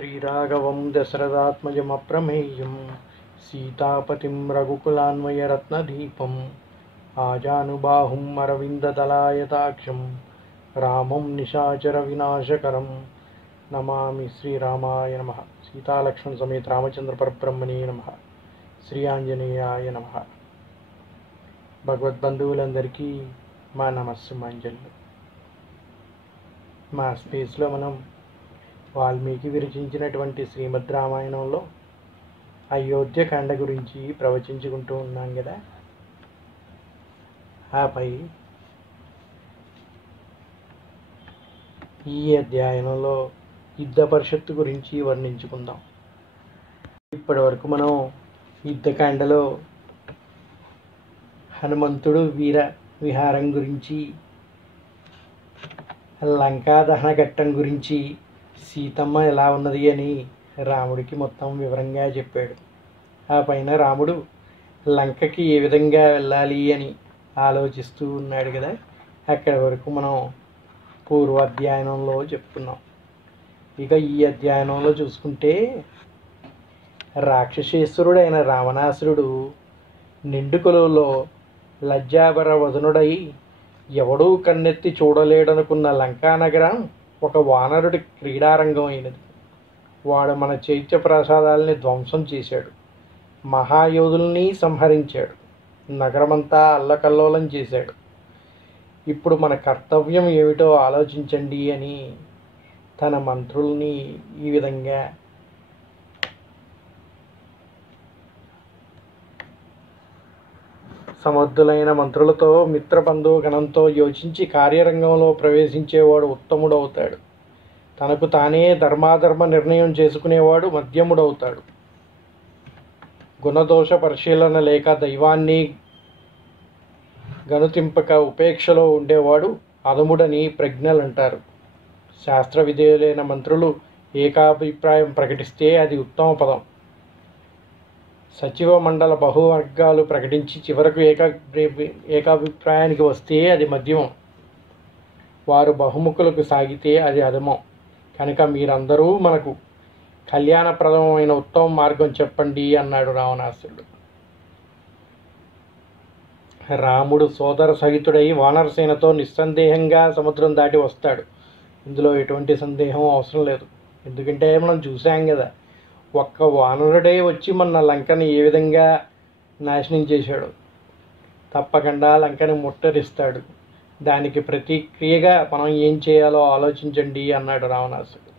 श्रीराघवं दशरथात्मजमप्रमेयं सीतापतिं रघुकुलान्वयरत्नदीपम् आजानुबाहुम् अरविन्ददलायताक्षं रामं निशाचरविनाशकरं नमामि श्रीरामाय नमः। सीतालक्ष्मण समेत रामचंद्र परब्रह्मणे नमः। श्री आंजनेयाय नमः। భగవద్బంధువులందరికీ మా నమస్సుమాంజలు. మా స్పేస్లో మనం వాల్మీకి విరచించినటువంటి శ్రీమద్ రామాయణంలో అయోధ్యకాండ గురించి ప్రవచించుకుంటూ ఉన్నాం కదా. ఆపై ఈ అధ్యాయంలో యుద్ధ పరిషత్తు గురించి వర్ణించుకుందాం. ఇప్పటి వరకు మనం యుద్ధకాండలో హనుమంతుడు వీర విహారం గురించి, లంకా దహన ఘట్టం గురించి, సీతమ్మ ఎలా ఉన్నది అని రాముడికి మొత్తం వివరంగా చెప్పాడు. ఆ పైన రాముడు లంకకి ఏ విధంగా వెళ్ళాలి అని ఆలోచిస్తూ ఉన్నాడు కదా. అక్కడి వరకు మనం పూర్వ అధ్యయనంలో చెప్పుకున్నాం. ఇక ఈ అధ్యయనంలో చూసుకుంటే రాక్షసేశ్వరుడైన రావణాసురుడు నిండుకొలులో లజ్జాబర వదనుడై ఎవడూ కన్నెత్తి చూడలేడనుకున్న లంకానగరం ఒక వానరుడి క్రీడారంగం అయినది. వాడు మన చైత్య ప్రసాదాలని ధ్వంసం చేశాడు, మహాయోధుల్ని సంహరించాడు, నగరమంతా అల్లకల్లోలం చేశాడు. ఇప్పుడు మన కర్తవ్యం ఏమిటో ఆలోచించండి అని తన మంత్రుల్ని ఈ విధంగా సమర్థులైన మంత్రులతో మిత్రబంధువు గణంతో యోచించి కార్యరంగంలో ప్రవేశించేవాడు ఉత్తముడవుతాడు. తనకు తానే ధర్మాధర్మ నిర్ణయం చేసుకునేవాడు మధ్యముడవుతాడు. గుణదోష పరిశీలన లేక దైవాన్ని గనుతింపక ఉపేక్షలో ఉండేవాడు అధముడని ప్రజ్ఞలు అంటారు. శాస్త్ర విధేయులైన మంత్రులు ఏకాభిప్రాయం ప్రకటిస్తే అది ఉత్తమ పదం. సచివ మండల బహువర్గాలు ప్రకటించి చివరకు ఏకాభిప్రాయానికి వస్తే అది మధ్యమం. వారు బహుముఖులకు సాగితే అది అధమం. కనుక మీరందరూ మనకు కళ్యాణప్రదమైన ఉత్తమ మార్గం చెప్పండి అన్నాడు రావణాసురుడు. రాముడు సోదర సహితుడై వానరసేనతో నిస్సందేహంగా సముద్రం దాటి వస్తాడు. ఇందులో ఎటువంటి సందేహం అవసరం లేదు. ఎందుకంటే మనం చూసాం కదా, ఒక్క వానరుడే వచ్చి మన లంకని ఏ విధంగా నాశనం చేశాడు. తప్పకుండా లంకని ముట్టడిస్తాడు. దానికి ప్రతిక్రియగా మనం ఏం చేయాలో ఆలోచించండి అన్నాడు రావణాసురుడు.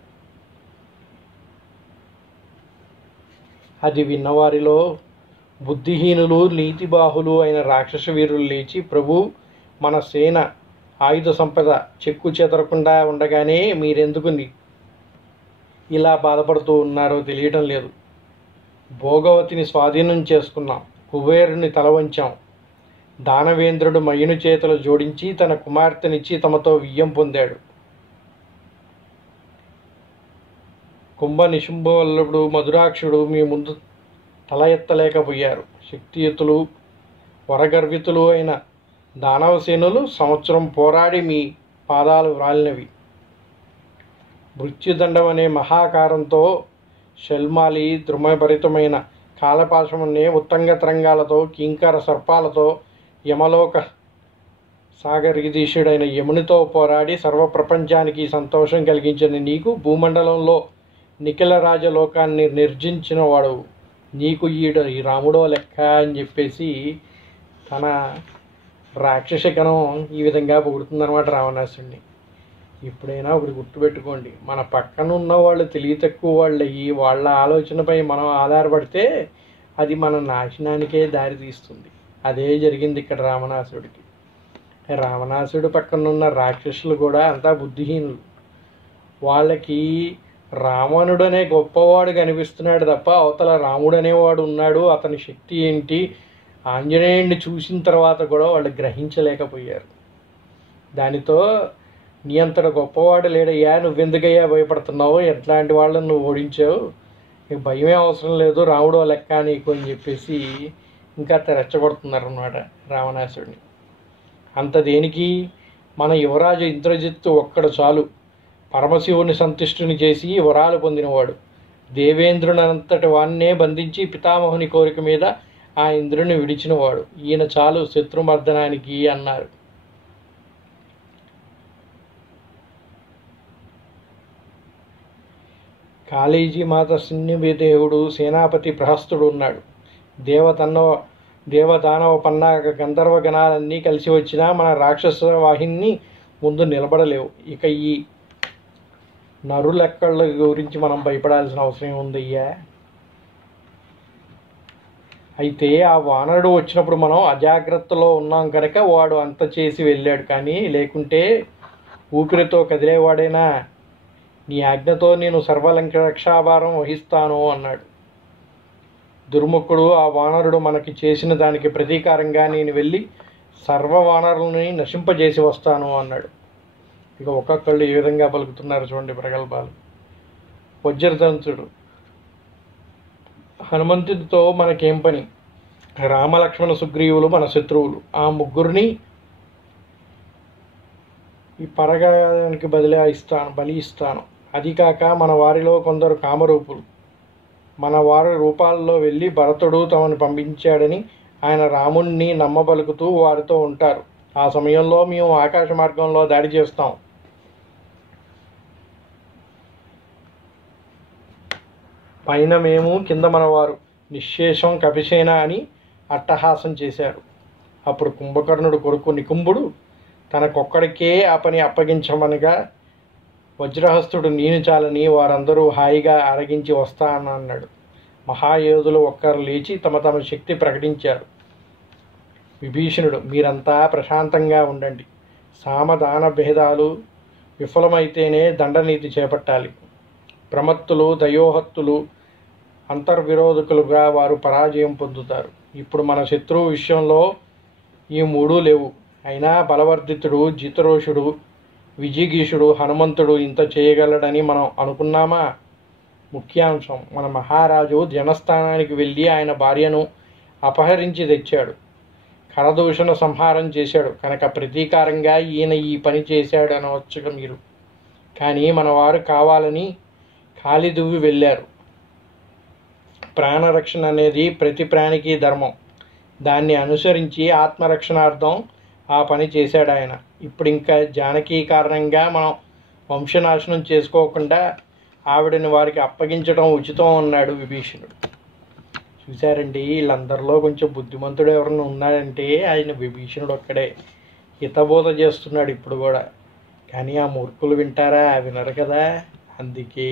అది విన్నవారిలో బుద్ధిహీనులు నీతిబాహులు అయిన రాక్షస వీరులు లేచి, ప్రభు, మన సేన ఆయుధ సంపద చెక్కు చెదరకుండా ఉండగానే మీరెందుకు ఇలా బాధపడుతూ ఉన్నారో తెలియటం లేదు. భోగవతిని స్వాధీనం చేసుకున్నాం, కుబేరుని తల వంచాం, దానవేంద్రుడు మయుని చేతులు జోడించి తన కుమార్తెనిచ్చి తమతో వియ్యం పొందాడు. కుంభ నిశుంభవల్లుడు మధురాక్షుడు మీ ముందు తల ఎత్తలేకపోయారు. శక్తియుతులు వరగర్వితులు అయిన దానవసేనులు సంవత్సరం పోరాడి మీ పాదాలు వ్రాలినవి. మృత్యుదండం అనే మహాకారంతో షల్మాలి ద్రుమభరితమైన కాలపాశమనే ఉత్తంగ తరంగాలతో కింకర సర్పాలతో యమలోక సాగరీధీశుడైన యమునితో పోరాడి సర్వప్రపంచానికి సంతోషం కలిగించిన నీకు భూమండలంలో నిఖిల రాజలోకాన్ని నిర్జించిన వాడు నీకు ఈ రాముడో లెక్క అని చెప్పేసి తన రాక్షసగణం ఈ విధంగా పొగుడుతుందన్నమాట రావణాసుడిని. ఇప్పుడైనా ఒకటి గుర్తుపెట్టుకోండి, మన పక్కన ఉన్న వాళ్ళు తెలివి తక్కువ వాళ్ళు అయ్యి వాళ్ళ ఆలోచనపై మనం ఆధారపడితే అది మన నాశనానికే దారి తీస్తుంది. అదే జరిగింది ఇక్కడ రావణాసుడికి. రావణాసుడు పక్కన ఉన్న రాక్షసులు కూడా అంతా బుద్ధిహీనులు. వాళ్ళకి రావణుడు అనే గొప్పవాడు కనిపిస్తున్నాడు తప్ప అవతల రాముడు అనేవాడు ఉన్నాడు, అతని శక్తి ఏంటి, ఆంజనేయుడిని చూసిన తర్వాత కూడా వాళ్ళు గ్రహించలేకపోయారు. దానితో నీ అంతట గొప్పవాడు లేడయ్యా, నువ్వెందుకయ్యా భయపడుతున్నావు, ఎట్లాంటి వాళ్ళని నువ్వు ఓడించావు, నీకు భయమే అవసరం లేదు, రాముడో లెక్క నీకు అని చెప్పేసి ఇంకా రెచ్చగొడుతున్నారు అన్నమాట రావణాసుడిని. అంత దేనికి, మన యువరాజు ఇంద్రజిత్తు ఒక్కడు చాలు, పరమశివుని సంతుష్టుని చేసి వరాలు పొందినవాడు. దేవేంద్రునంతటి వాన్నే బంధించి పితామహుని కోరిక మీద ఆ ఇంద్రుని విడిచినవాడు. ఈయన చాలు శత్రుమర్దనానికి అన్నారు. కాళీజీ మాత శూన్యదేవుడు సేనాపతి ప్రహస్తుడు ఉన్నాడు. దేవదానవ పన్నాగ గంధర్వ గణాలన్నీ కలిసి వచ్చినా మన రాక్షస వాహిని ముందు నిలబడలేవు. ఇక ఈ నరులెక్కళ్ళ గురించి మనం భయపడాల్సిన అవసరం ఉందయ్యా. అయితే ఆ వానరుడు వచ్చినప్పుడు మనం అజాగ్రత్తలో ఉన్నాం కనుక వాడు అంత చేసి వెళ్ళాడు. కానీ లేకుంటే ఊపిరితో కదిలేవాడైనా నీ ఆజ్ఞతో నేను సర్వలంక రక్షాభారం వహిస్తాను అన్నాడు. దుర్ముఖుడు ఆ వానరుడు మనకి చేసిన దానికి ప్రతీకారంగా నేను వెళ్ళి సర్వ వానరులని నశింపజేసి వస్తాను అన్నాడు. ఇక ఒక్కొక్కళ్ళు ఏ విధంగా పలుకుతున్నారు చూడండి ప్రగల్భాలు. వజ్రదంతుడు, హనుమంతుడితో మనకేం పని? రామలక్ష్మణ సుగ్రీవులు మన శత్రువులు. ఆ ముగ్గురిని ఈ పరగానికి బలి ఇస్తాను. అది కాక మన వారిలో కొందరు కామరూపులు మన వారి రూపాల్లో వెళ్ళి భరతుడు తమను పంపించాడని ఆయన రాముణ్ణి నమ్మబలుకుతూ వారితో ఉంటారు. ఆ సమయంలో మేము ఆకాశ మార్గంలో దాడి చేస్తాం. పైన మేము, కింద మనవారు, నిశ్శేషం కపిసేన అని అట్టహాసం చేశారు. అప్పుడు కుంభకర్ణుడు కొడుకు నికుంభుడు తనకొక్కడికే ఆ పని అప్పగించమనగా వజ్రహస్తుడు నేను చాలని వారందరూ హాయిగా అరగించి వస్తానన్నాడు. మహాయోధులు ఒక్కరు లేచి తమ తమ శక్తి ప్రకటించారు. విభీషణుడు, మీరంతా ప్రశాంతంగా ఉండండి. సామదాన భేదాలు విఫలమైతేనే దండనీతి చేపట్టాలి. ప్రమత్తులు, దయోహత్తులు, అంతర్విరోధకులుగా వారు పరాజయం పొందుతారు. ఇప్పుడు మన శత్రువు విషయంలో ఈ మూడూ లేవు. అయినా బలవర్ధితుడు, జితరోషుడు, విజిగీషుడు హనుమంతుడు ఇంత చేయగలడని మనం అనుకున్నామా? ముఖ్యాంశం, మన మహారాజు జనస్థానానికి వెళ్ళి ఆయన భార్యను అపహరించి తెచ్చాడు. కరదూషణ సంహారం చేశాడు కనుక ప్రతీకారంగా ఈయన ఈ పని చేశాడు అనవచ్చుగా మీరు. కానీ మనవారు కావాలని కాలిదువ్వి వెళ్ళారు. ప్రాణరక్షణ అనేది ప్రతి ప్రాణికి ధర్మం. దాన్ని అనుసరించి ఆత్మరక్షణార్థం ఆ పని చేశాడు ఆయన. ఇప్పుడు ఇంకా జానకి కారణంగా మనం వంశనాశనం చేసుకోకుండా ఆవిడని వారికి అప్పగించడం ఉచితం అన్నాడు విభీషణుడు. చూశారండి, వీళ్ళందరిలో కొంచెం బుద్ధిమంతుడు ఎవరైనా ఉన్నాడంటే ఆయన విభీషణుడు ఒక్కడే. హితబోధ చేస్తున్నాడు ఇప్పుడు కూడా. కానీ ఆ మూర్ఖులు వింటారా? వినరు కదా. అందుకే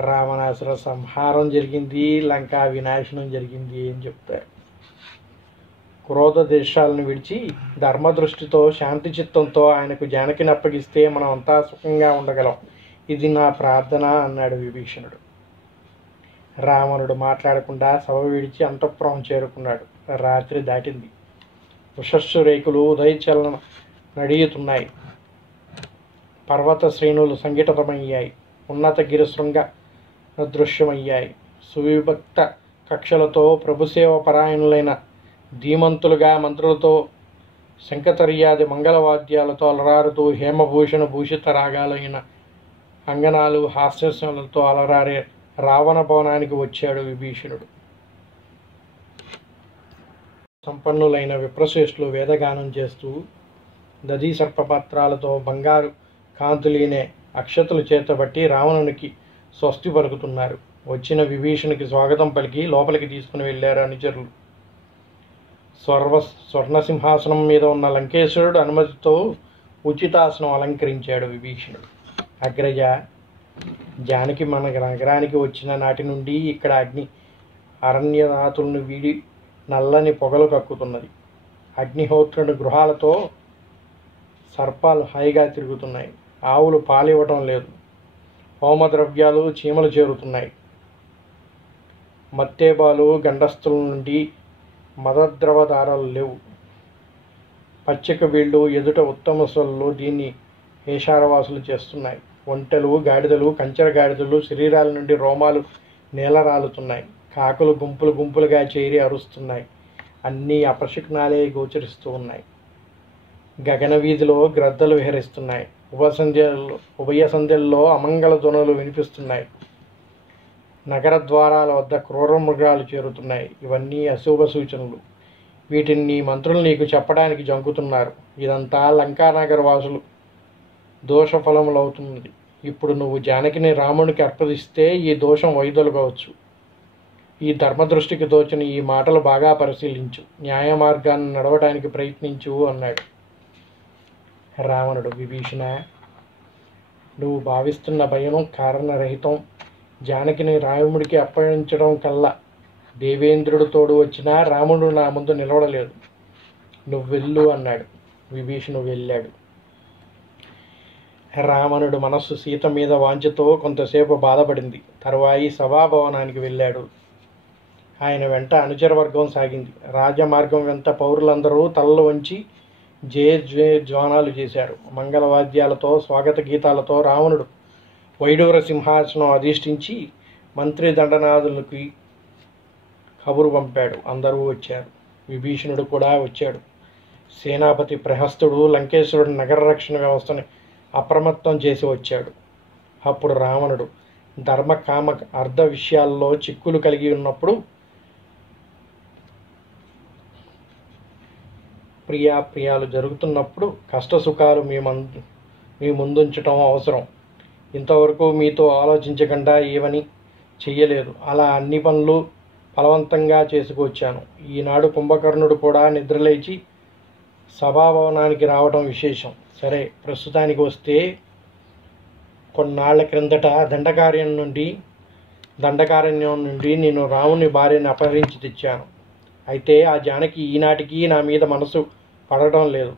రావణాసుర సంహారం జరిగింది, లంకా వినాశనం జరిగింది అని చెప్తారు. క్రోధ దేశాలను విడిచి ధర్మదృష్టితో శాంతి చిత్తంతో ఆయనకు జానకిని అప్పగిస్తే మనం అంతా సుఖంగా ఉండగలం. ఇది నా ప్రార్థన అన్నాడు విభీషణుడు. రావణుడు మాట్లాడకుండా సభ విడిచి అంతఃపురం చేరుకున్నాడు. రాత్రి దాటింది. ఉషస్సు రేకులు ఉదయచలన నడియుతున్నాయి. పర్వత శ్రేణులు సంఘటితమయ్యాయి. ఉన్నత గిరిశృంగ దృశ్యమయ్యాయి. సువిభక్త కక్షలతో ప్రభుసేవ పరాయణులైన ధీమంతులుగా మంత్రులతో శంఖతర్యాది మంగళవాద్యాలతో అలరారుతూ హేమభూషణ భూషిత రాగాలైన అంగనాలు హాస్యలతో అలరారే రావణ భవనానికి వచ్చాడు విభీషణుడు. సంపన్నులైన విప్రశ్రేష్ఠులు వేదగానం చేస్తూ దధీ సర్పపత్రాలతో బంగారు కాంతులీనే అక్షతలు చేతబట్టి రావణునికి స్వస్తి పలుకుతున్నారు. వచ్చిన విభీషణునికి స్వాగతం పలికి లోపలికి తీసుకుని వెళ్ళారు అనుచరులు. స్వర్ణసింహాసనం మీద ఉన్న లంకేశ్వరుడు అనుమతితో ఉచితాసనం అలంకరించాడు విభీషణుడు. అగ్రజ, జానకి మన నగరానికి వచ్చిన నాటి నుండి ఇక్కడ అరణ్యనాథులను వీడి నల్లని పొగలు కక్కుతున్నది. అగ్నిహోత్రుని గృహాలతో సర్పాలు హాయిగా తిరుగుతున్నాయి. ఆవులు పాలివ్వటం లేదు. హోమద్రవ్యాలు చీమలు చేరుతున్నాయి. మత్తేబాలు గండస్తుల నుండి మదద్రవధారాలు లేవు. పచ్చిక వీళ్ళు ఎదుట ఉత్తమ సొల్లు దీన్ని ఏషారవాసులు చేస్తున్నాయి. ఒంటెలు, గాడిదలు, కంచెర గాడిదలు శరీరాల నుండి రోమాలు నేలరాలుతున్నాయి. కాకులు గుంపులు గుంపులుగా చేరి అరుస్తున్నాయి. అన్నీ అపశకునాలే గోచరిస్తూ ఉన్నాయి. గగన వీధిలో గ్రద్దలు విహరిస్తున్నాయి. ఉభయ సంధ్యల్లో అమంగళ ధ్వనులు వినిపిస్తున్నాయి. నగర ద్వారాల వద్ద క్రూర మృగాలు చేరుతున్నాయి. ఇవన్నీ అశుభ సూచనలు. వీటిని నీ మంత్రులు నీకు చెప్పడానికి జంకుతున్నారు. ఇదంతా లంకానగర వాసులు దోషఫలములవుతున్నది. ఇప్పుడు నువ్వు జానకిని రామునికి అర్పదిస్తే ఈ దోషం వైదొలగవచ్చు. ఈ ధర్మదృష్టికి తోచిన ఈ మాటలు బాగా పరిశీలించు, న్యాయ మార్గాన్ని నడవడానికి ప్రయత్నించు అన్నాడు. రావణుడు, విభీషణ, నువ్వు భావిస్తున్న భయం కారణరహితం. జానకిని రాముడికి అప్పగించడం కల్లా దేవేంద్రుడు తోడు వచ్చినా రాముడు నా ముందు నిలవడలేదు. నువ్వు వెళ్ళు అన్నాడు. విభీషణుడు వెళ్ళాడు. రావణుడు మనస్సు సీత మీద వాంఛతో కొంతసేపు బాధపడింది. తరువాయి సభాభవనానికి వెళ్ళాడు. ఆయన వెంట అనుచరవర్గం సాగింది. రాజమార్గం వెంట పౌరులందరూ తలలు వంచి జ్వానాలు చేశారు. మంగళవాద్యాలతో స్వాగత గీతాలతో రావణుడు వైడూర సింహాసనం అధిష్ఠించి మంత్రి దండనాథులకి కబురు పంపాడు. అందరూ వచ్చారు. విభీషణుడు కూడా వచ్చాడు. సేనాపతి ప్రహస్తుడు లంకేశ్వరుడు నగర రక్షణ వ్యవస్థని అప్రమత్తం చేసి వచ్చాడు. అప్పుడు రావణుడు ధర్మ కామ అర్ధ విషయాల్లో చిక్కులు కలిగి ఉన్నప్పుడు ప్రియాప్రియాలు జరుగుతున్నప్పుడు కష్టసుఖాలు మీ ముందుంచటం అవసరం. ఇంతవరకు మీతో ఆలోచించకుండా ఏమని చెయ్యలేదు. అలా అన్ని పనులు బలవంతంగా చేసుకొచ్చాను. ఈనాడు కుంభకర్ణుడు కూడా నిద్రలేచి సభాభవనానికి రావడం విశేషం. సరే, ప్రస్తుతానికి వస్తే కొన్నాళ్ల క్రిందట దండకారణ్యం నుండి నేను రాముని భార్యని అపహరించి తెచ్చాను. అయితే ఆ జానకి ఈనాటికి నా మీద మనసు పడటం లేదు.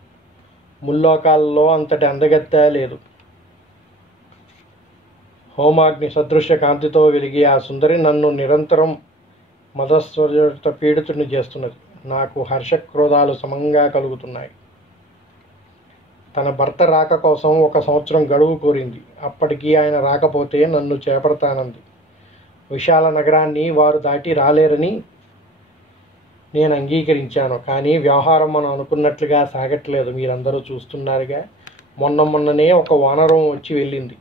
ముల్లోకాలలో అంతటి అందగత్తె లేదు. హోమాగ్ని సదృశ్య కాంతితో వెలిగి ఆ సుందరి నన్ను నిరంతరం మదస్వరత పీడితుడిని చేస్తున్నది. నాకు హర్షక్రోధాలు సమంగా కలుగుతున్నాయి. తన భర్త రాక కోసం 1 సంవత్సరం గడువు కోరింది. అప్పటికి ఆయన రాకపోతే నన్ను చేపడతానంది. విశాల నగరాన్ని వారు దాటి రాలేరని నేను అంగీకరించాను. కానీ వ్యవహారం మనం అనుకున్నట్లుగా సాగట్లేదు. మీరందరూ చూస్తున్నారుగా. మొన్ననే ఒక వానరం వచ్చి వెళ్ళింది.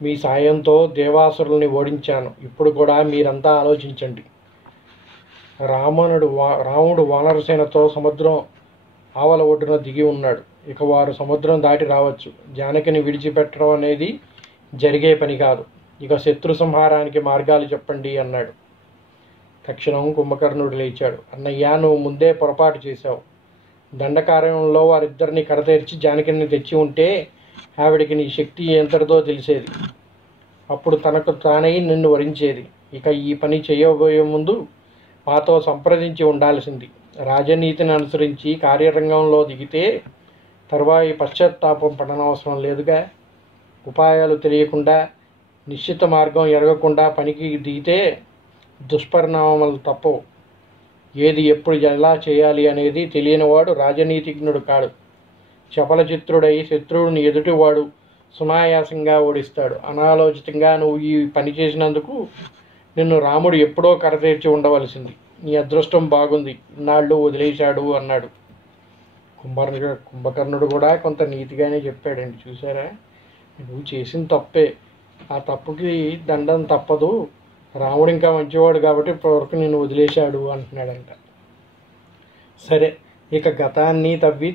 మీ సాయంతో దేవాసురుల్ని ఓడించాను. ఇప్పుడు కూడా మీరంతా ఆలోచించండి. రాముడు వానరసేనతో సముద్రం ఆవల ఒడ్డున దిగి ఉన్నాడు. ఇక వారు సముద్రం దాటి రావచ్చు. జానకిని విడిచిపెట్టడం అనేది జరిగే పని కాదు. ఇక శత్రు సంహారానికి మార్గాలు చెప్పండి అన్నాడు. తక్షణం కుంభకర్ణుడు లేచాడు. అన్నయ్య, నువ్వు ముందే పొరపాటు చేశావు. దండకారణ్యంలో వారిద్దరిని కడతీర్చి జానకిని తెచ్చి ఉంటే ఆవిడికి నీ శక్తి ఎంతటిదో తెలిసేది. అప్పుడు తనకు తానై నిన్ను వరించేది. ఇక ఈ పని చేయబోయే ముందు మాతో సంప్రదించి ఉండాల్సింది. రాజనీతిని అనుసరించి కార్యరంగంలో దిగితే తరువాయి పశ్చాత్తాపం పడనవసరం లేదుగా. ఉపాయాలు తెలియకుండా, నిశ్చిత మార్గం ఎరగకుండా పనికి దిగితే దుష్పరిణామాలు తప్పవు. ఏది ఎప్పుడు ఎలా చేయాలి అనేది తెలియనివాడు రాజనీతిజ్ఞుడు కాడు. చపలచిత్రుడై శత్రువుని ఎదుటివాడు సునాయాసంగా ఓడిస్తాడు. అనాలోచితంగా నువ్వు ఈ పని చేసినందుకు నిన్ను రాముడు ఎప్పుడో కరతీర్చి ఉండవలసింది. నీ అదృష్టం బాగుంది, ఇన్నాళ్ళు వదిలేశాడు అన్నాడు. కుంభకర్ణుడు కూడా కొంత నీతిగానే చెప్పాడండి. చూసారా, నువ్వు చేసిన తప్పే, ఆ తప్పుకి దండం తప్పదు. రాముడు ఇంకా మంచివాడు కాబట్టి ఇప్పటివరకు నిన్ను వదిలేశాడు అంటున్నాడంట. సరే, ఇక గతాన్ని తవ్వి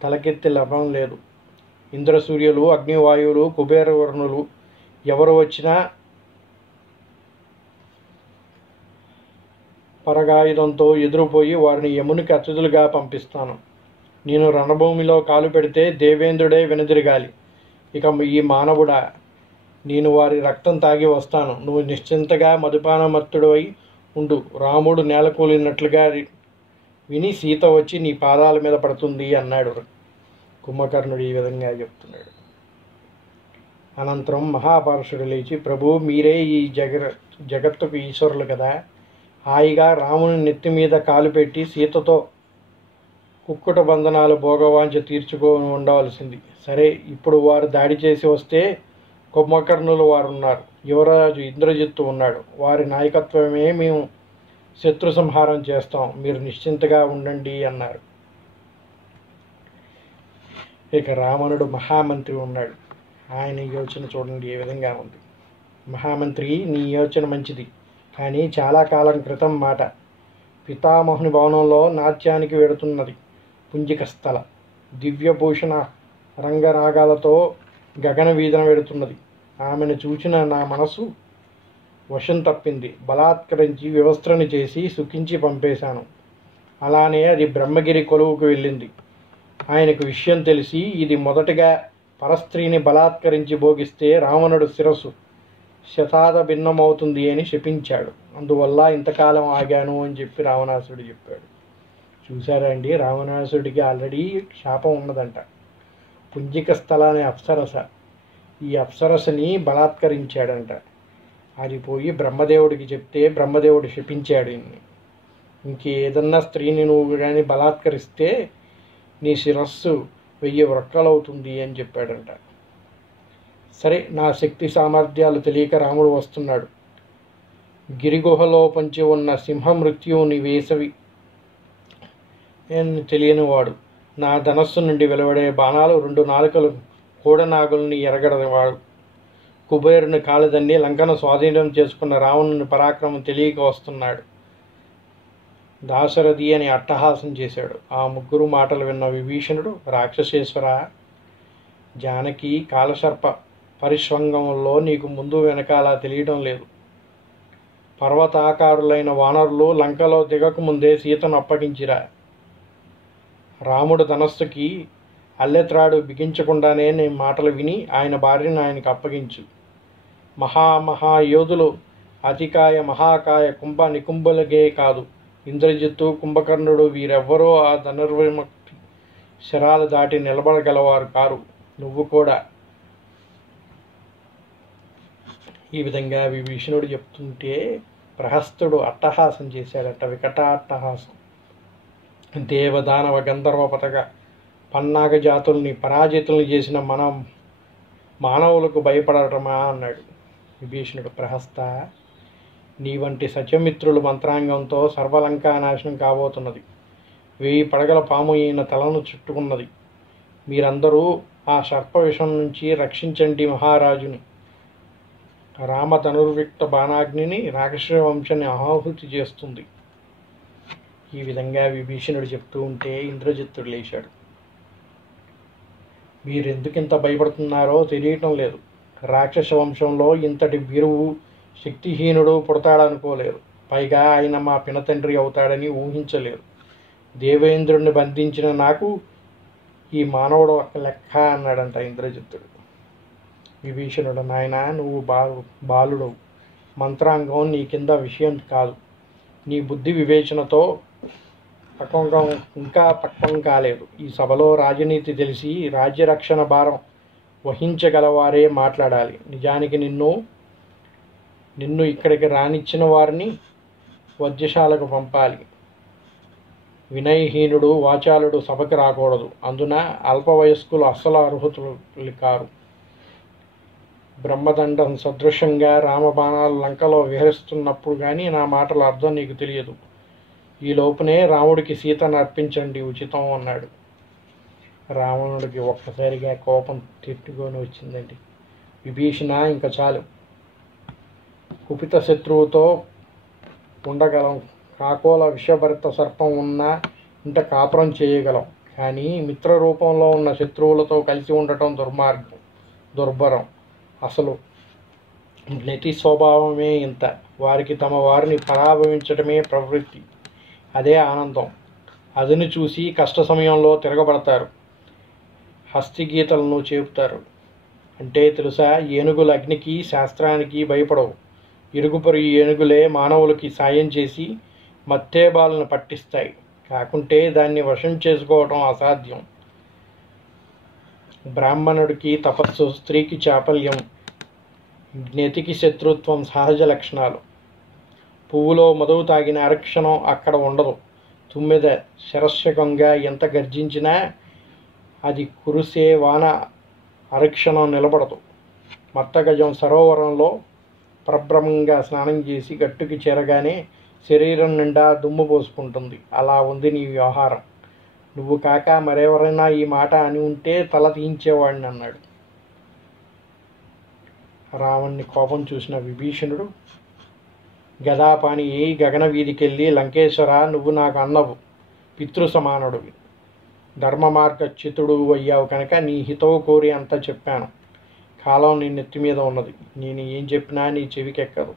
తలకెత్తి లాభం లేదు. ఇంద్రసూర్యులు, అగ్నివాయువులు, కుబేరవర్ణులు ఎవరు వచ్చినా పరగాయుధంతో ఎదురుపోయి వారిని యమునికి అతిథులుగా పంపిస్తాను. నేను రణభూమిలో కాలు పెడితే దేవేంద్రుడే వెనుదిరగాలి. ఇక ఈ మానవుడా, నేను వారి రక్తం తాగి వస్తాను. నువ్వు నిశ్చింతగా మధుపానమత్తుడై ఉండు. రాముడు నేలకూలినట్లుగా విని సీత వచ్చి నీ పాదాల మీద పడుతుంది అన్నాడు. కుంభకర్ణుడు ఈ విధంగా చెప్తున్నాడు. అనంతరం మహాపరుషుడు లేచి, ప్రభు, మీరే ఈ జగత్తుకు ఈశ్వరులు కదా. హాయిగా రాముని నెత్తి మీద కాలు పెట్టి సీతతో కుక్కుట బంధనాలు భోగవాంఛ తీర్చుకొని ఉండవలసింది. సరే, ఇప్పుడు వారు దాడి చేసి వస్తే కుంభకర్ణులు వారున్నారు. యువరాజు ఇంద్రజిత్తు ఉన్నాడు. వారి నాయకత్వమే మేము శత్రు సంహారం చేస్తాం. మీరు నిశ్చింతగా ఉండండి అన్నారు. ఇక రావణుడు మహామంత్రి ఉన్నాడు. ఆయన యోచన చూడండి ఏ విధంగా ఉంది. మహామంత్రి, నీ యోచన మంచిది, కానీ చాలా కాలం క్రితం మాట. పితామహుని భవనంలో నాట్యానికి వెడుతున్నది పుంజిక స్థల. దివ్యభూషణ రంగనాగాలతో గగన వీధన వెడుతున్నది. ఆమెను చూచిన నా మనసు వశం తప్పింది. బలాత్కరించి వ్యవస్థను చేసి సుఖించి పంపేశాను. అలానే అది బ్రహ్మగిరి కొలువుకు వెళ్ళింది. ఆయనకు విషయం తెలిసి ఇది మొదటగా పరస్త్రీని బలాత్కరించి భోగిస్తే రావణుడు శిరస్సు శతాద భిన్నమవుతుంది అని శపించాడు. అందువల్ల ఇంతకాలం ఆగాను అని చెప్పి రావణాసుడు చెప్పాడు. చూసారా అండి, రావణాసుడికి ఆల్రెడీ శాపం ఉన్నదంట. పుంజిక స్థలాన్ని అప్సరస, ఈ అప్సరసని బలాత్కరించాడంట. అది పోయి బ్రహ్మదేవుడికి చెప్తే బ్రహ్మదేవుడు శపించాడు. ఇంకేదన్నా స్త్రీని నువ్వు కానీ బలాత్కరిస్తే నీ శిరస్సు 1000 వ్రక్కలవుతుంది అని చెప్పాడంట. సరే, నా శక్తి సామర్థ్యాలు తెలియక రాముడు వస్తున్నాడు. గిరిగుహలో పొంచి ఉన్న సింహ మృత్యువుని వేసవి తెలియనివాడు. నా ధనస్సు నుండి వెలువడే బాణాలు 2 నాలుకలు కోడనాగుల్ని ఎరగడవాడు. కుబేరుని కాళదన్ని లంకను స్వాధీనం చేసుకున్న రావణుని పరాక్రమం తెలియక వస్తున్నాడు. దాశరథి అని అట్టహాసం చేశాడు. ఆ ముగ్గురు మాటలు విన్న విభీషణుడు, రాక్షసేశ్వర, జానకి కాలసర్ప పరిష్వంగంలో నీకు ముందు వెనకాల తెలియడం లేదు. పర్వతాకారులైన వానరులు లంకలో దిగకముందే సీతను అప్పగించిరా. రాముడు ధనస్సుకి అల్లెత్రాడు బిగించకుండానే నీ మాటలు విని ఆయన భార్యను ఆయనకు అప్పగించు. మహాయోధులు అతికాయ మహాకాయ కుంభ నికుంభులకే కాదు, ఇంద్రజిత్తు కుంభకర్ణుడు వీరెవ్వరూ ఆ ధనుర్విముక్తి శరాలు దాటి నిలబడగలవారు కారు. నువ్వు కూడా. ఈ విధంగా విభీషణుడు చెప్తుంటే ప్రహస్తుడు అట్టహాసం చేశాడట, వికటాట్టహాసం. దేవదానవ గంధర్వ పతక పన్నాగ జాతుల్ని పరాజితుల్ని చేసిన మనం మానవులకు భయపడటమా అన్నాడు విభీషణుడు. ప్రహస్త, నీ వంటి సత్యమిత్రులు మంత్రాంగంతో సర్వలంకా నాశనం కాబోతున్నది. 1000 పడగల పాము అయిన తలను చుట్టుకున్నది. మీరందరూ ఆ సర్ప విషం నుంచి రక్షించండి మహారాజుని. రామ ధనుర్విక్త బాణాగ్నిని రాక్షస వంశాన్ని ఆహుతి చేస్తుంది. ఈ విధంగా విభీషణుడు చెప్తూ ఉంటే ఇంద్రజిత్తుడు లేచాడు. మీరెందుకింత భయపడుతున్నారో తెలియటం లేదు. రాక్షస వంశంలో ఇంతటి వీరువు శక్తిహీనుడు పుడతాడనుకోలేరు. పైగా ఆయన మా పినతండ్రి అవుతాడని ఊహించలేరు. దేవేంద్రుడిని బంధించిన నాకు ఈ మానవుడు ఒక లెక్క అన్నాడంట ఇంద్రజిత్తుడు. విభీషణుడు, నాయన, నువ్వు బాలుడు, మంత్రాంగం నీ కింద విషయం కాదు. నీ బుద్ధి వివేచనతో పక్వం కాలేదు. ఈ సభలో రాజనీతి తెలిసి రాజ్యరక్షణ భారం వహించగలవారే మాట్లాడాలి. నిజానికి నిన్ను ఇక్కడికి రానిచ్చిన వారిని వజ్రశాలకు పంపాలి. వినయహీనుడు వాచాలుడు సభకి రాకూడదు. అందున అల్ప వయస్కులు అస్సలు అర్హుతులు కారు. బ్రహ్మదండం సదృశంగా రామబాణాలు లంకలో విహరిస్తున్నప్పుడు కానీ నా మాటల అర్థం నీకు తెలియదు. ఈ లోపునే రాముడికి సీతను అర్పించండి, ఉచితం అన్నాడు. రావణుడికి ఒక్కసారిగా కోపం తిట్టుకొని వచ్చిందండి. విభీషణ, ఇంకా చాలు. కుపిత శత్రువుతో ఉండగలం. కాకోల విషభరిత సర్పం ఉన్నా ఇంత కాపురం చేయగలం. కానీ మిత్ర రూపంలో ఉన్న శత్రువులతో కలిసి ఉండటం దుర్భరం. అసలు నటి స్వభావమే ఇంత. వారికి తమ వారిని పరాభవించడమే ప్రవృత్తి. అదే ఆనందం. అదును చూసి కష్ట సమయంలో తిరగబడతారు. హస్తిగీతలను చేపుతారు. అంటే తెలుసా, ఏనుగుల అగ్నికి శాస్త్రానికి భయపడవు. ఇరుగుపొరు ఏనుగులే మానవులకి సాయం చేసి మత్తేబాలను పట్టిస్తాయి. కాకుంటే దాన్ని వశం చేసుకోవటం అసాధ్యం. బ్రాహ్మణుడికి తపస్సు, స్త్రీకి చాపల్యం, జ్ఞతికి శత్రుత్వం సహజ లక్షణాలు. పువ్వులో మధువు తాగిన అరక్షణం అక్కడ ఉండదు. తుమ్మెద శరస్యకంగా ఎంత గర్జించినా అది కురిసే వాన అరక్షణం నిలబడదు. మత్తగజం సరోవరంలో పరబ్రహ్మంగా స్నానం చేసి గట్టుకి చేరగానే శరీరం నిండా దుమ్ము పోసుకుంటుంది. అలా ఉంది నీ వ్యవహారం. నువ్వు కాక మరెవరైనా ఈ మాట అని ఉంటే తల తీయించేవాడిని అన్నాడు. రావణ్ణి కోపం చూసిన విభీషణుడు, గదాపాని గగన వీధికెళ్ళి, లంకేశ్వర, నువ్వు నాకు అన్నవు, పితృ సమానుడివి, ధర్మ మార్గచ్యుతుడు అయ్యావు కనుక నీ హితవు కోరి అంతా చెప్పాను. కాలం నీ నెత్తి మీద ఉన్నది, నేను ఏం చెప్పినా నీ చెవికెక్కదు.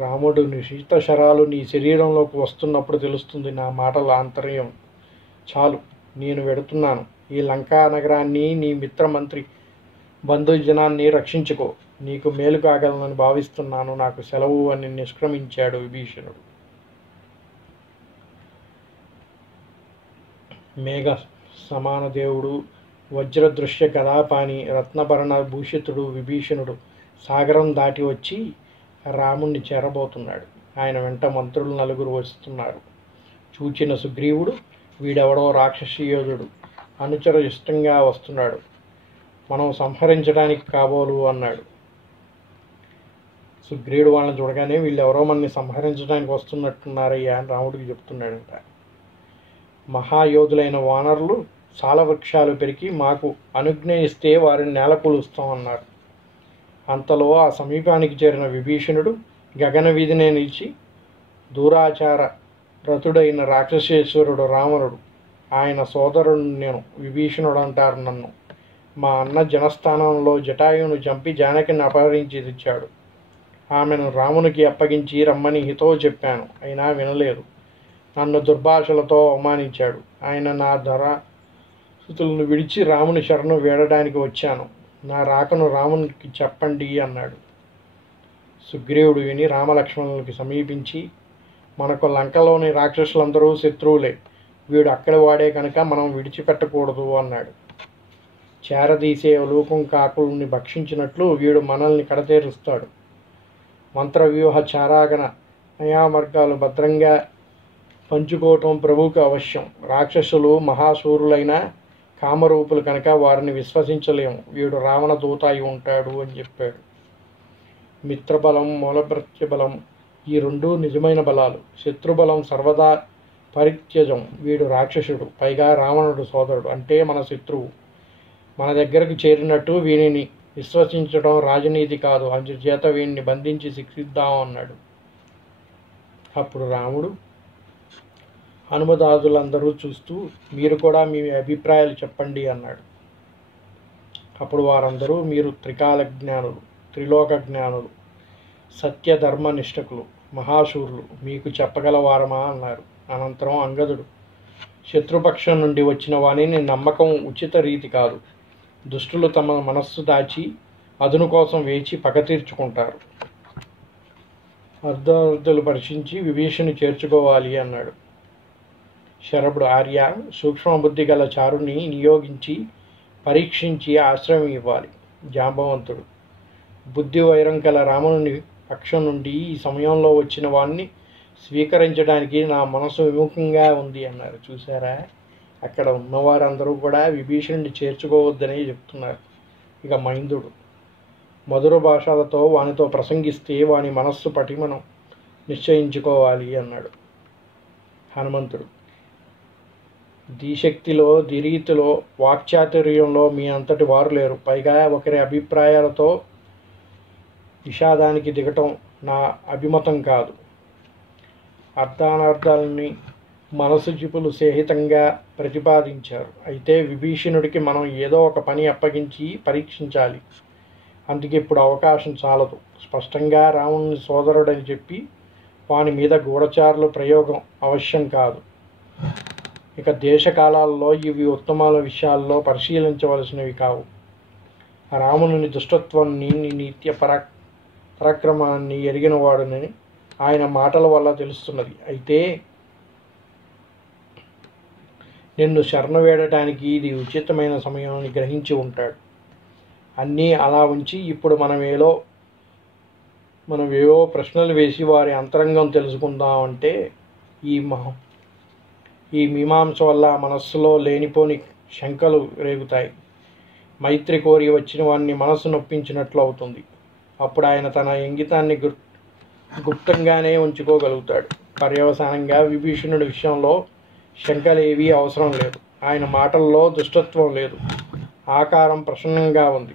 రాముడు, నీ శీతశరాలు నీ శరీరంలోకి వస్తున్నప్పుడు తెలుస్తుంది నా మాటల ఆంతర్యం. చాలు, నేను వెడుతున్నాను. ఈ లంకా నగరాన్ని, నీ మిత్రమంత్రి బంధుజనాన్ని రక్షించుకో. నీకు మేలు కాగలనని భావిస్తున్నాను. నాకు సెలవు అని నిష్క్రమించాడు విభీషణుడు. మేఘ సమాన దేవుడు, వజ్రదృశ్య గదాపాని, రత్నభరణ భూషితుడు విభీషణుడు సాగరం దాటి వచ్చి రాముణ్ణి చేరబోతున్నాడు. ఆయన వెంట మంత్రులు నలుగురు వస్తున్నారు. చూచిన సుగ్రీవుడు, వీడెవడో రాక్షసి యోధుడు, అనుచర ఇష్టంగా వస్తున్నాడు, మనం సంహరించడానికి కాబోలు అన్నాడు. సుగ్రీవుడు వాళ్ళని చూడగానే, వీళ్ళెవరో మనని సంహరించడానికి వస్తున్నట్టున్నారయ్యా అని రాముడికి చెప్తున్నాడంట. మహాయోధులైన వానరులు సాలవృక్షాలు పెరిగి మాకు అనుజ్ఞ ఇస్తే వారిని నేలకూలుస్తాం అన్నారు. అంతలో ఆ సమీపానికి చేరిన విభీషణుడు గగన వీధినే నిలిచి, దూరాచార రతుడైన రాక్షసేశ్వరుడు రావణుడు, ఆయన సోదరుడు నేను, విభీషణుడు అంటారు నన్ను. మా అన్న జనస్థానంలో జటాయువును చంపి జానకిని అపహరించి తెచ్చాడు. ఆమెను రామునికి అప్పగించి రమ్మని హితవు చెప్పాను, అయినా వినలేదు. నన్ను దుర్భాషలతో అవమానించాడు. ఆయన నా ధరాసుతులను విడిచి రాముని శరణు వేడడానికి వచ్చాను. నా రాకను రామునికి చెప్పండి అన్నాడు. సుగ్రీవుడు విని రామలక్ష్మణులకి సమీపించి, మనకు లంకలోని రాక్షసులందరూ శత్రువులే, వీడు అక్కడి వాడే కనుక మనం విడిచిపెట్టకూడదు అన్నాడు. చేరదీసే లూకం కాకుల్ని భక్షించినట్లు వీడు మనల్ని కడతేరుస్తాడు. మంత్రవ్యూహ చారాగణ నయామార్గాలు భద్రంగా పంచుకోవటం ప్రభువుకు అవశ్యం. రాక్షసులు మహాశూరులైన కామరూపులు కనుక వారిని విశ్వసించలేము. వీడు రావణ దూత అయి ఉంటాడు అని చెప్పాడు. మిత్రబలం, మూలభృత్యబలం, ఈ రెండూ నిజమైన బలాలు. శత్రుబలం సర్వదా పరిత్యజం. వీడు రాక్షసుడు, పైగా రావణుడు సోదరుడు, అంటే మన శత్రువు. మన దగ్గరకు చేరినట్టు వీనిని విశ్వసించడం రాజనీతి కాదు, అందుచేత వీడిని బంధించి శిక్షిద్దాం అన్నాడు. అప్పుడు రాముడు, హనుమదాదులందరూ చూస్తూ, మీరు కూడా మీ అభిప్రాయాలు చెప్పండి అన్నాడు. అప్పుడు వారందరూ, మీరు త్రికాల జ్ఞానులు, త్రిలోక జ్ఞానులు, సత్యధర్మ నిష్ఠకులు, మహాశూరులు, మీకు చెప్పగల వారమా అన్నారు. అనంతరం అంగదుడు, శత్రుపక్షం నుండి వచ్చిన వాణిని నమ్మకం ఉచిత రీతి కాదు. దుష్టులు తమ మనస్సు దాచి అదును కోసం వేచి పగ తీర్చుకుంటారు. అర్ధార్థులు పరీక్షించి విభీషణి చేర్చుకోవాలి అన్నాడు. శరభుడు, ఆర్య, సూక్ష్మబుద్ధి గల చారుని నియోగించి పరీక్షించి ఆశ్రయం ఇవ్వాలి. జాంబవంతుడు, బుద్ధి వైరం గల రాముని పక్షం నుండి ఈ సమయంలో వచ్చిన వాణ్ణి స్వీకరించడానికి నా మనసు విముఖంగా ఉంది అన్నారు. చూసారా, అక్కడ ఉన్నవారందరూ కూడా విభీషణుడిని చేర్చుకోవద్దనే చెప్తున్నారు. ఇక మైందుడు, మధుర భాషలతో వానితో ప్రసంగిస్తే వాని మనస్సు పటిమను నిశ్చయించుకోవాలి అన్నాడు. హనుమంతుడు, ధీశక్తిలో, ధీరీతిలో, వాక్చాతుర్యంలో మీ అంతటి వారు లేరు. పైగా ఒకరి అభిప్రాయాలతో విషాదానికి దిగటం నా అభిమతం కాదు. అర్థానర్థాలని మనసు చిపులు సహితంగా ప్రతిపాదించారు. అయితే విభీషణుడికి మనం ఏదో ఒక పని అప్పగించి పరీక్షించాలి. అందుకే ఇప్పుడు అవకాశం చాలదు. స్పష్టంగా రాముని సోదరుడని చెప్పి వాని మీద గూఢచారుల ప్రయోగం అవశ్యం కాదు. ఇక దేశకాలాల్లో ఇవి ఉత్తమాల విషయాల్లో పరిశీలించవలసినవి కావు. రాముని దుష్టత్వాన్ని, నిత్య పరాక్రమాన్ని ఎరిగినవాడునని ఆయన మాటల వల్ల తెలుస్తున్నది. అయితే నిన్ను శరణ వేడటానికి ఇది ఉచితమైన సమయం అని గ్రహించి ఉంటాడు. అన్నీ అలా ఉంచి ఇప్పుడు మనమేవో ప్రశ్నలు వేసి వారి అంతరంగం తెలుసుకుందామంటే ఈ మీమాంస వల్ల మనస్సులో లేనిపోని శంకలు రేగుతాయి. మైత్రి కోరి వచ్చిన వాడిని మనస్సు నొప్పించినట్లు అవుతుంది. అప్పుడు ఆయన తన ఇంగితాన్ని గుప్తంగానే ఉంచుకోగలుగుతాడు. పర్యవసానంగా విభీషణుడి విషయంలో శంకలేవీ అవసరం లేదు. ఆయన మాటల్లో దుష్టత్వం లేదు. ఆకారం ప్రసన్నంగా ఉంది.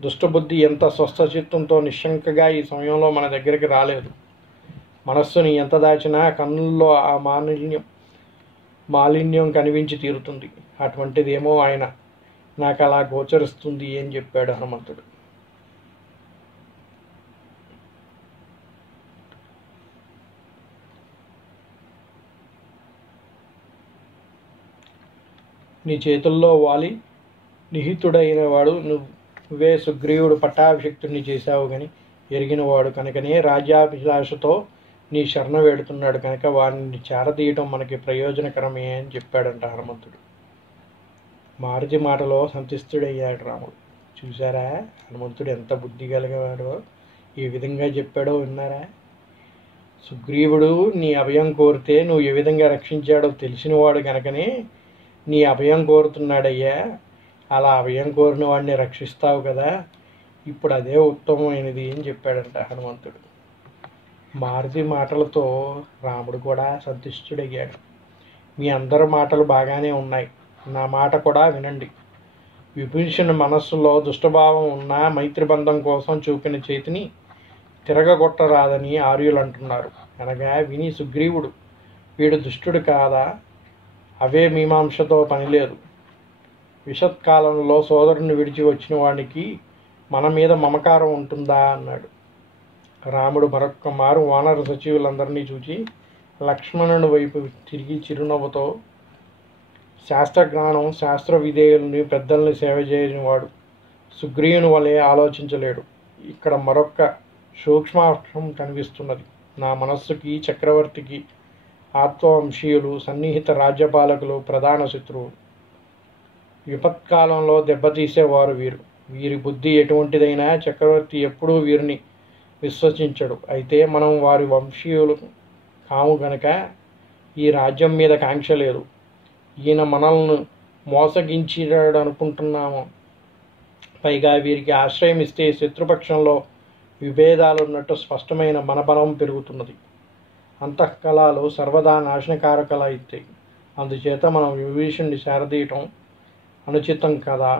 దుష్టబుద్ధి ఎంత స్వస్థచిత్తంతో నిశ్శంకగా ఈ సమయంలో మన దగ్గరికి రాలేదు. మనస్సుని ఎంత దాచినా కన్నుల్లో ఆ మాలిన్యం కనిపించి తీరుతుంది. అటువంటిదేమో ఆయన నాకు అలా గోచరిస్తుంది అని చెప్పాడు హనుమంతుడు. నీ చేతుల్లో వాలి నిహితుడైన వాడు నువ్వే. సుగ్రీవుడు పట్టాభిషిక్తుడిని చేశావు గని ఎరిగినవాడు కనుకనే రాజ్యాభిలాషతో నీ శరణ వేడుతున్నాడు కనుక వారిని చేరదీయటం మనకి ప్రయోజనకరమే అని చెప్పాడంట హనుమంతుడు. మారుతి మాటలో సంతుష్టుడయ్యాడు రాముడు. చూసారా హనుమంతుడు ఎంత బుద్ధి కలిగేవాడో, ఈ విధంగా చెప్పాడో విన్నారా? సుగ్రీవుడు నీ అభయం కోరితే నువ్వు ఏ విధంగా రక్షించాడో తెలిసినవాడు కనుకనే నీ అభయం కోరుతున్నాడయ్యా. అలా అభయం కోరిన వాడిని రక్షిస్తావు కదా, ఇప్పుడు అదే ఉత్తమమైనది అని చెప్పాడంట హనుమంతుడు. మారుతి మాటలతో రాముడు కూడా సంతుష్టుడయ్యాడు. మీ అందరి మాటలు బాగానే ఉన్నాయి, నా మాట కూడా వినండి. విభీషణ మనస్సులో దుష్టభావం ఉన్నా మైత్రిబంధం కోసం చూపిన చేతిని తిరగగొట్టరాదని ఆర్యులు అంటున్నారు. అనగా విని సుగ్రీవుడు, వీడు దుష్టుడు కాదా? అవే మీమాంసతో పనిలేదు. విషత్కాలంలో సోదరుని విడిచి వచ్చిన వాడికి మన మీద మమకారం ఉంటుందా అన్నాడు. రాముడు మరొక్క మారు వానర సచివులందరినీ చూచి లక్ష్మణుని వైపు తిరిగి చిరునవ్వుతో, శాస్త్రజ్ఞానం శాస్త్ర విధేయుల్ని పెద్దల్ని సేవ చేయనివాడు సుగ్రీవుని వలె ఆలోచించలేడు. ఇక్కడ మరొక్క సూక్ష్మాంశం కనిపిస్తున్నది. నా మనస్సుకి చక్రవర్తికి ఆత్మవంశీయులు సన్నిహిత రాజ్యపాలకులు ప్రధాన శత్రువు. విపత్కాలంలో దెబ్బతీసేవారు వీరు. వీరి బుద్ధి ఎటువంటిదైనా చక్రవర్తి ఎప్పుడూ వీరిని విశ్వసించడు. అయితే మనం వారి వంశీయులు కాము గనక ఈ రాజ్యం మీద కాంక్ష లేదు. ఈయన మనల్ని మోసగించాడు అనుకుంటున్నాము. పైగా వీరికి ఆశ్రయం ఇస్తే శత్రుపక్షంలో విభేదాలున్నట్టు స్పష్టమైన మనబలం పెరుగుతున్నది. అంతఃకలాలు సర్వదా నాశనకారకలైతాయి. అందుచేత మనం విభీషణుని శారదీయటం అనుచితం కదా.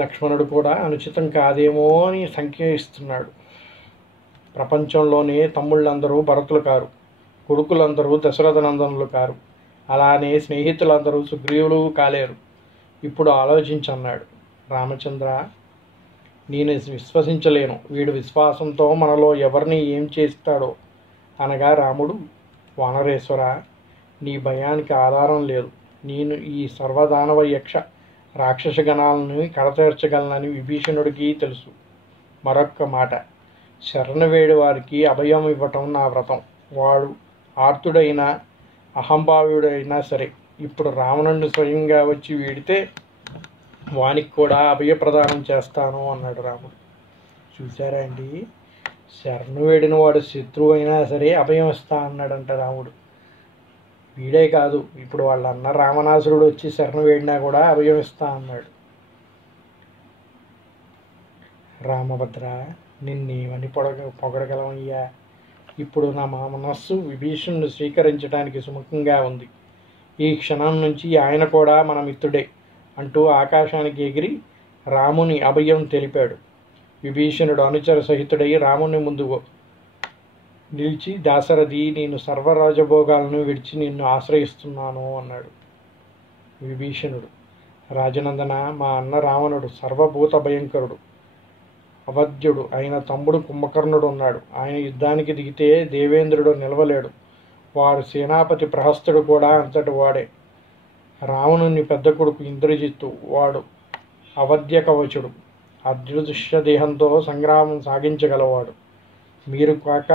లక్ష్మణుడు కూడా అనుచితం కాదేమో అని సంకేతిస్తున్నాడు. ప్రపంచంలోనే తమ్ముళ్ళందరూ భరతులు కారు, కొడుకులందరూ దశరథనందనులు కారు, అలానే స్నేహితులందరూ సుగ్రీవులు కాలేరు. ఇప్పుడు ఆలోచించన్నాడు. రామచంద్ర, నేను విశ్వసించలేను. వీడు విశ్వాసంతో మనలో ఎవరిని ఏం చేస్తాడో. అనగా రాముడు, వానరేశ్వర, నీ భయానికి ఆధారం లేదు. నేను ఈ సర్వదానవ యక్ష రాక్షస గణాలను కడతీర్చగలనని విభీషణుడికి తెలుసు. మరొక్క మాట, శరణ వేడి వారికి అభయం ఇవ్వటం నా వ్రతం. వాడు ఆర్తుడైనా అహంభావుడైనా సరే ఇప్పుడు రావణుడిని స్వయంగా వచ్చి వీడితే వానికి కూడా అభయప్రదానం చేస్తాను అన్నాడు రాముడు. చూసారా అండి, శరణు వేడిన వాడు శత్రువు అయినా సరే అభయం ఇస్తా అన్నాడంట రాముడు. వీడే కాదు, ఇప్పుడు వాళ్ళ అన్న రావణాసురుడు వచ్చి శరణు వేడినా కూడా అభయం ఇస్తా అన్నాడు. రామభద్ర, నిన్నేమని పొగడగలమయ్యా. ఇప్పుడు నా మనస్సు విభీషణుని స్వీకరించడానికి సుముఖంగా ఉంది. ఈ క్షణం నుంచి ఆయన కూడా మన మిత్రుడే అంటూ ఆకాశానికి ఎగిరి రాముని అభయం తెలిపాడు. విభీషణుడు అనుచర సహితుడై రాముని ముందు నిలిచి, దాశరథి, నేను సర్వరాజభోగాలను విడిచి నిన్ను ఆశ్రయిస్తున్నాను అన్నాడు. విభీషణుడు, రాజనందన, మా అన్న రావణుడు సర్వభూత భయంకరుడు, అవధ్యుడు. ఆయన తమ్ముడు కుంభకర్ణుడు ఉన్నాడు. ఆయన యుద్ధానికి దిగితే దేవేంద్రుడు నిలవలేడు. వారు సేనాపతి ప్రహస్తుడు కూడా అంతటి వాడే. రావణుని పెద్ద కొడుకు ఇంద్రజిత్తు, వాడు అవధ్య కవచుడు. అదృశ్య దేహంతో సంగ్రామం సాగించగలవాడు. మీరు కాక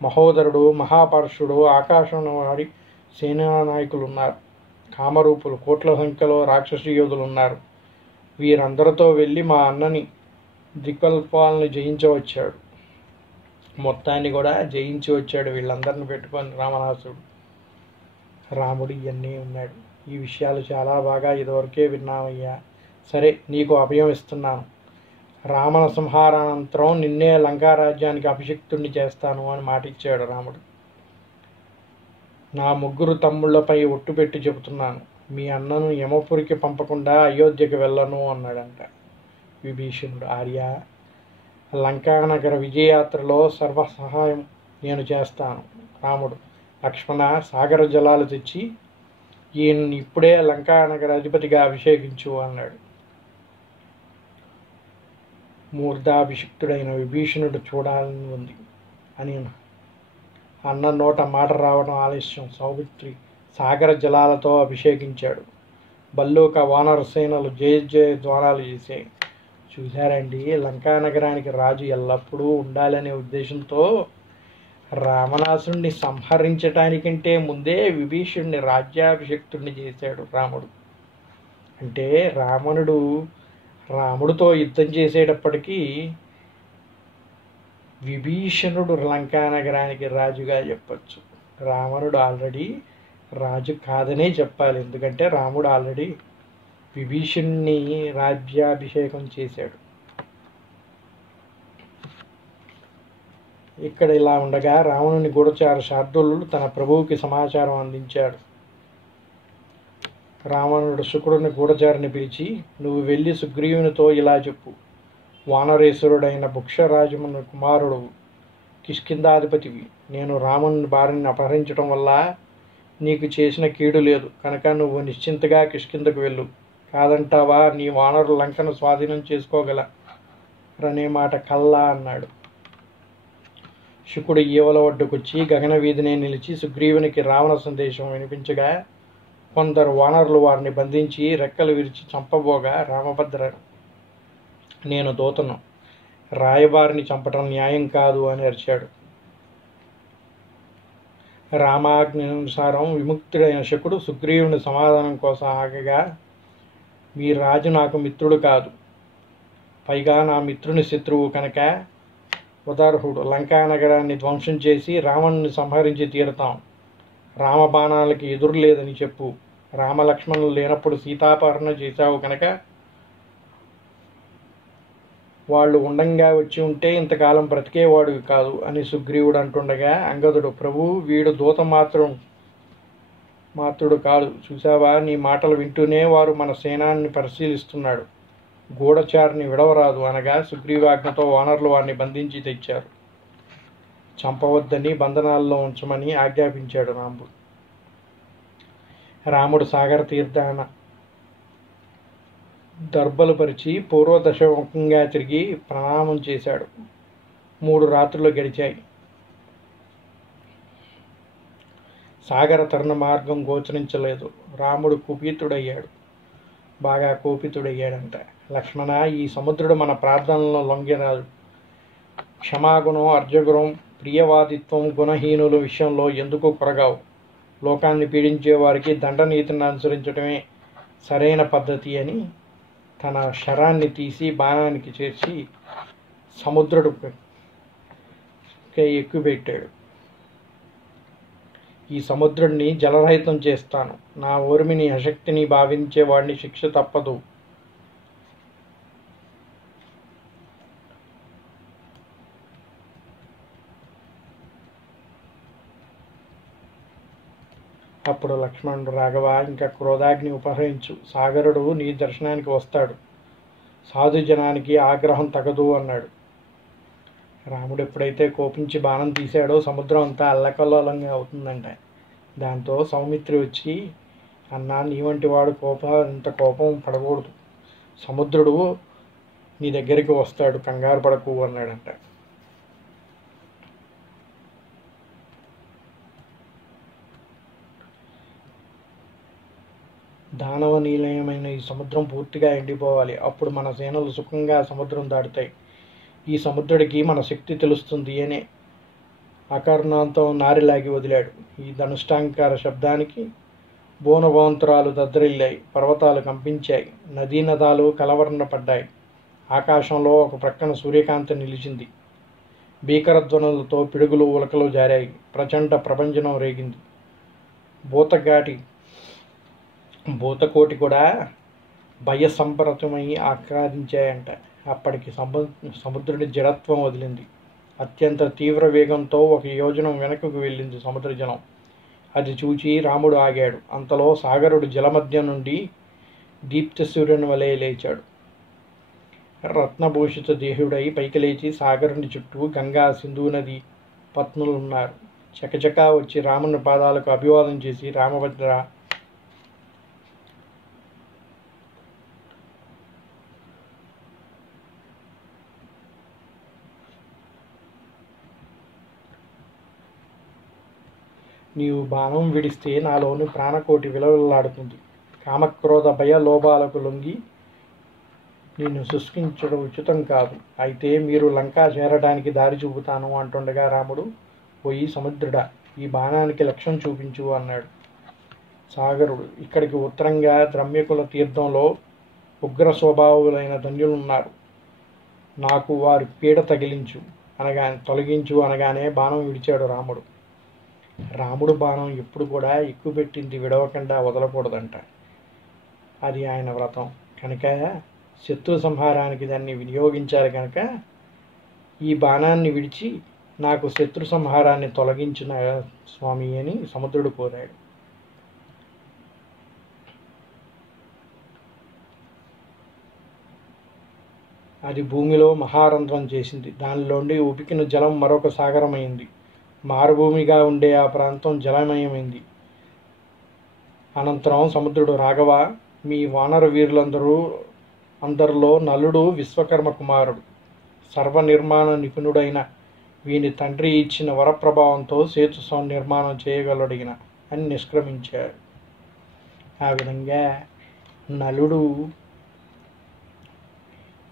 మహోదరుడు, మహాపరుషుడు, ఆకాశం వాడి సేనానాయకులున్నారు. కామరూపులు, కోట్ల సంఖ్యలో రాక్షస యోధులున్నారు. వీరందరితో వెళ్ళి మా అన్నని దిక్వల్పాలను జయించవచ్చాడు. మొత్తాన్ని కూడా జయించి వచ్చాడు వీళ్ళందరిని పెట్టుకొని రావణాసురుడు. రాముడు ఇవన్నీ ఉన్నాడు. ఈ విషయాలు చాలా బాగా ఇదివరకే విన్నామయ్యా. సరే, నీకు అభయం ఇస్తున్నాను. రావణ సంహారానంతరం నిన్నే లంకారాజ్యానికి అభిషిక్తుణ్ణి చేస్తాను అని మాటిచ్చాడు రాముడు. నా 3 తమ్ముళ్లపై ఒట్టు పెట్టి చెబుతున్నాను, మీ అన్నను యమపురికి పంపకుండా అయోధ్యకి వెళ్ళను అన్నాడంట విభీషణుడు. ఆర్య, లంకానగర విజయయాత్రలో సర్వ సహాయం నేను చేస్తాను. రాముడు, లక్ష్మణ, సాగర జలాలు తెచ్చి ఈయన్ని ఇప్పుడే లంకానగర అధిపతిగా అభిషేకించు అన్నాడు. మూర్ధాభిషిక్తుడైన విభీషణుడు చూడాలని ఉంది అని అన్న నోట మాట రావడం ఆలస్యం. సౌమిత్రి సాగర జలాలతో అభిషేకించాడు. బల్లూక వానర సేనలు జయ జయ ద్వారాలు చేశాయి. చూశారండి, లంకానగరానికి రాజు ఎల్లప్పుడూ ఉండాలనే ఉద్దేశంతో రావణాసురుణ్ణి సంహరించటానికంటే ముందే విభీషణుడిని రాజ్యాభిషిక్తుడిని చేశాడు రాముడు. అంటే రాముడితో యుద్ధం చేసేటప్పటికీ విభీషణుడు లంకానగరానికి రాజుగా చెప్పచ్చు. రావణుడు ఆల్రెడీ రాజు కాదనే చెప్పాలి, ఎందుకంటే రాముడు ఆల్రెడీ విభీషణుని రాజ్యాభిషేకం చేశాడు. ఇక్కడ ఇలా ఉండగా రావణుని గూఢచార శార్దూలుడు తన ప్రభువుకి సమాచారం అందించాడు. రావణుడు శుకుడుని గూఢచారిని పిలిచి, నువ్వు వెళ్ళి సుగ్రీవునితో ఇలా చెప్పు, వానరేశ్వరుడైన భుక్షరాజముని కుమారుడు కిష్కింధాధిపతివి. నేను రాముని భార్యని అపహరించడం వల్ల నీకు చేసిన కీడు లేదు కనుక నువ్వు నిశ్చింతగా కిష్కింధకు వెళ్ళు. కాదంటావా నీ వానరు లంకను స్వాధీనం చేసుకోగలరనే మాట కల్లా అన్నాడు. శుకుడు ఈవల ఒడ్డుకొచ్చి గగన వీధినే నిలిచి సుగ్రీవునికి రావణ సందేశం వినిపించగా కొందరు వానరులు వారిని బంధించి రెక్కలు విరిచి చంపబోగా రామభద్ర, నేను దూతను, రాయబారిని చంపటం న్యాయం కాదు అని అరిచాడు. రామాజ్ఞానుసారం విముక్తుడైన శకుడు సుగ్రీవుని సమాధానం కోసం ఆగగా, మీ రాజు నాకు మిత్రుడు కాదు, పైగా నా మిత్రుని శత్రువు కనుక ఉదార్హుడు. లంకానగరాన్ని ధ్వంసం చేసి రావణుని సంహరించి తీరుతాం. రామబాణాలకి ఎదురు లేదని చెప్పు. రామలక్ష్మణులు లేనప్పుడు సీతాపహరణ చేశావు కనుక వాళ్ళు ఉండంగా వచ్చి ఉంటే ఇంతకాలం బ్రతికేవాడు కాదు అని సుగ్రీవుడు అంటుండగా అంగదుడు, ప్రభు, వీడు దూత మాత్రుడు కాదు, చూసావా, నీ మాటలు వింటూనే వారు మన సేనాన్ని పరిశీలిస్తున్నాడు, గూఢచారిని విడవరాదు అనగా సుగ్రీవాజ్ఞతో వానరులు వారిని బంధించి తెచ్చారు. చంపవద్దని బంధనాల్లో ఉంచమని ఆజ్ఞాపించాడు రాముడు. రాముడు సాగర తీర్థాన దర్భలు పరిచి పూర్వదశముఖంగా తిరిగి ప్రణామం చేశాడు. 3 రాత్రులు గడిచాయి. సాగర తరుణ మార్గం గోచరించలేదు. రాముడు బాగా కోపితుడయ్యాడంట. లక్ష్మణ, ఈ సముద్రుడు మన ప్రార్థనలను లొంగిరాదు. క్షమాగుణం, అర్జగుణం, ప్రియవాదిత్వం, గుణహీనుల విషయంలో ఎందుకు కొరగావు. లోకాన్ని పీడించే వారికి దండనీతిని అనుసరించడమే సరైన పద్ధతి అని తన శరాన్ని తీసి బాణానికి చేర్చి సముద్రుడు ఎక్కుపెట్టాడు. ఈ సముద్రుడిని జలరహితం చేస్తాను. నా ఊర్మిని అశక్తిని భావించే వాడిని శిక్ష తప్పదు. అప్పుడు లక్ష్మణుడు, రాఘవ, ఇంకా క్రోధాగ్ని ఉపహరించు. సాగరుడు నీ దర్శనానికి వస్తాడు. సాధుజనానికి ఆగ్రహం తగదు అన్నాడు. రాముడు ఎప్పుడైతే కోపించి బాణం తీశాడో సముద్రం అంతా అల్లకల్లోలంగా అవుతుందంట. దాంతో సౌమిత్రి వచ్చి, అన్నా, నీ వంటి వాడు ఇంత కోపం పడకూడదు. సముద్రుడు నీ దగ్గరికి వస్తాడు, కంగారు పడకు అన్నాడంట. దానవ నిలయమైన ఈ సముద్రం పూర్తిగా ఎండిపోవాలి. అప్పుడు మన సేనలు సుఖంగా సముద్రం దాటుతాయి. ఈ సముద్రుడికి మన శక్తి తెలుస్తుంది అనే అకర్ణాంతం నారిలాగి వదిలాడు. ఈ ధనుష్టాంకార శబ్దానికి బోనభవంతురాలు దద్దరిల్లాయి, పర్వతాలు కంపించాయి, నదీనదాలు కలవరణ పడ్డాయి. ఆకాశంలో ఒక ప్రక్కన సూర్యకాంతి నిలిచింది. భీకరధ్వనులతో పిడుగులు ఉలకలు జారాయి. ప్రచండ ప్రపంచనం రేగింది. భూతకోటి కూడా భయసంపరతమై ఆక్రాదించాయంట. అప్పటికి సముద్రుడి జడత్వం వదిలింది. అత్యంత తీవ్ర వేగంతో 1 యోజనం వెనకకు వెళ్ళింది సముద్ర జలం. అది చూచి రాముడు ఆగాడు. అంతలో సాగరుడు జలమధ్యం నుండి దీప్త సూర్యుని వలె లేచాడు. రత్నభూషిత దేహుడై పైకి లేచి సాగరుని చుట్టూ గంగా, సింధు నది పత్నులున్నారు. చకచకా వచ్చి రాముని పాదాలకు అభివాదం చేసి, రామభద్ర, నీవు బాణం విడిస్తే నాలోని ప్రాణకోటి విలవిల్లాడుతుంది. కామక్రోధ భయ లోభాలకు లొంగి నిన్ను శుష్కించడం ఉచితం కాదు. అయితే మీరు లంకా చేరడానికి దారి చూపుతాను అంటుండగా రాముడు, పోయి సముద్రుడా, ఈ బాణానికి లక్ష్యం చూపించు అన్నాడు. సాగరుడు, ఇక్కడికి ఉత్తరంగా ద్రమ్యకుల తీర్థంలో ఉగ్ర స్వభావులైన ధన్యులున్నారు. నాకు వారి పీడ తొలగించు అనగానే బాణం విడిచాడు రాముడు. రాముడు బాణం ఎప్పుడు కూడా ఎక్కుపెట్టింది విడవకుండా వదలకూడదంట. అది ఆయన వ్రతం కనుక శత్రు సంహారానికి దాన్ని వినియోగించాలి. కనుక ఈ బాణాన్ని విడిచి నాకు శత్రు సంహారాన్ని తొలగించిన స్వామి అని సముద్రుడు కోరాడు. అది భూమిలో మహారంధ్రం చేసింది. దానిలోండి ఉబికిన జలం మరొక సాగరమైంది. మారుభూమిగా ఉండే ఆ ప్రాంతం జలమయమైంది. అనంతరం సముద్రుడు, రాఘవ, మీ వానర అందరిలో నలుడు విశ్వకర్మ కుమారుడు. సర్వనిర్మాణ నిపుణుడైన వీని తండ్రి ఇచ్చిన వరప్రభావంతో సేతు నిర్మాణం చేయగలడిగిన అని నిష్క్రమించాడు. ఆ విధంగా నలుడు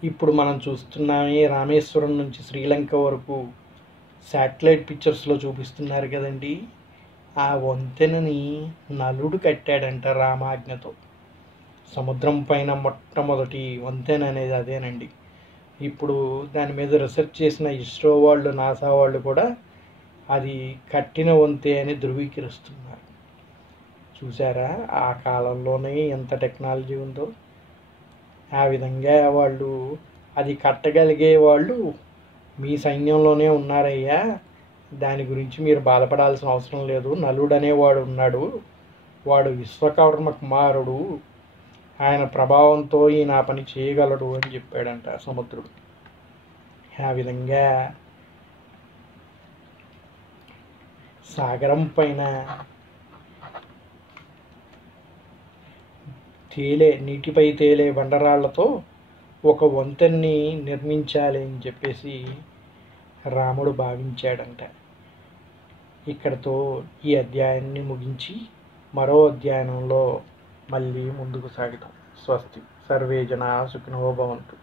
ఇప్పుడు మనం చూస్తున్నామే, రామేశ్వరం నుంచి శ్రీలంక వరకు శాటిలైట్ పిక్చర్స్లో చూపిస్తున్నారు కదండి. ఆ వంతెనని నలుడు కట్టాడంట రామాజ్ఞతో. సముద్రం పైన మొట్టమొదటి వంతెన అనేది అదేనండి. ఇప్పుడు దాని మీద రీసెర్చ్ చేసిన ఇస్రో వాళ్ళు, నాసా వాళ్ళు కూడా అది కట్టిన వంతే అని ధృవీకరిస్తున్నారు. చూసారా ఆ కాలంలోనే ఎంత టెక్నాలజీ ఉందో. ఆ విధంగా వాళ్ళు అది కట్టగలిగే వాళ్ళు మీ సైన్యంలోనే ఉన్నారయ్యా. దాని గురించి మీరు బాధపడాల్సిన అవసరం లేదు. నలుడు అనేవాడు ఉన్నాడు, వాడు విశ్వకర్మ కుమారుడు, ఆయన ప్రభావంతో ఈయన పని చేయగలడు అని చెప్పాడంట సముద్రుడు. ఆ విధంగా సాగరం పైన నీటిపై తేలే బండరాళ్లతో ఒక వంతెన్ని నిర్మించాలి అని చెప్పేసి రాముడు భావించాడంట. ఇక్కడతో ఈ అధ్యాయాన్ని ముగించి మరో అధ్యాయంలో మళ్ళీ ముందుకు సాగుతాం. స్వస్తి. సర్వే జనా సుఖినో భవంతు.